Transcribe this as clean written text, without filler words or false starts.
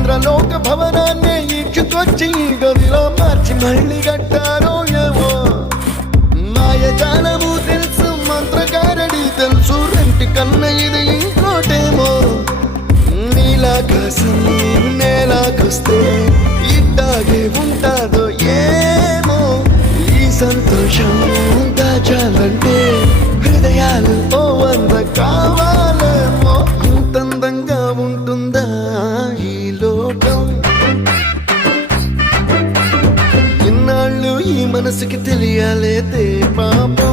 ఇంద్రలోక భవనాన్నే ఈడ్చుకొచ్చి గదిలో మార్చి మళ్ళీ కట్టారో ఏమో మాయజాలము తెలుసు మంత్రగారడి తెలుసు రెంటి కన్న ఇది ఇంకోటేమో నీలాకాశం నేలాకొస్తే ఇట్టాగే ఉంటాదో ఏమో ఈ సంతోషం దాచాలంటే హృదయాలు ఓ వంద కావాలేమో ఇంతందంగా ఉంటుందా ఈ లోకం ఇన్నాళ్ళు ఈ మనసుకి తెలియాలేదే పాపం